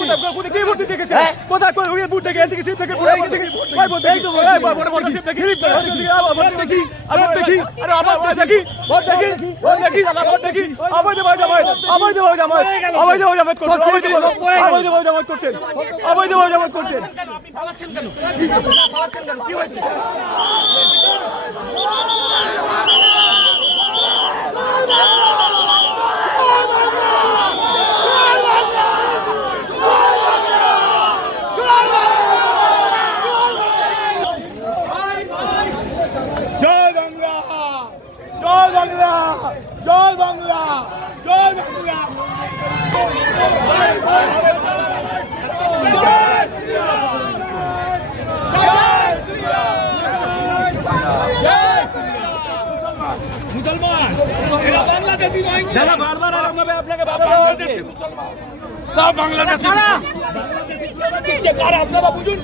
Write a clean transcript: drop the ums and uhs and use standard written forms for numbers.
কি ভোট দেখেছে কোথায় ওই ভোট দেখে এদিকে সিট থেকে ভোট দেখি ভাই ভোট দেখি ভোট সিট দেখি ভোট দেখি ভোট দেখি আরে আবার ভোট দেখি ভোট দেখি ভোট দেখি ভোট দেখি আবার দেব জামাত আবার দেব জামাত আবার দেব জামাত করছে আবার দেব জামাত করছে আবার দেব জামাত করছে আপনি পালাচ্ছেন কেন পালাচ্ছেন কেন কি হয়েছে জয় বাংলা জয় বাংলা জয় বাংলা জয় বাংলা মুসলমান এরা বাংলাদেশি রোহিঙ্গা দাদা বারবার আরম্ভে আপনাকে বাংলাদেশি মুসলমান সব বাংলাদেশি বাংলাদেশি কারা আপনারা বুঝুন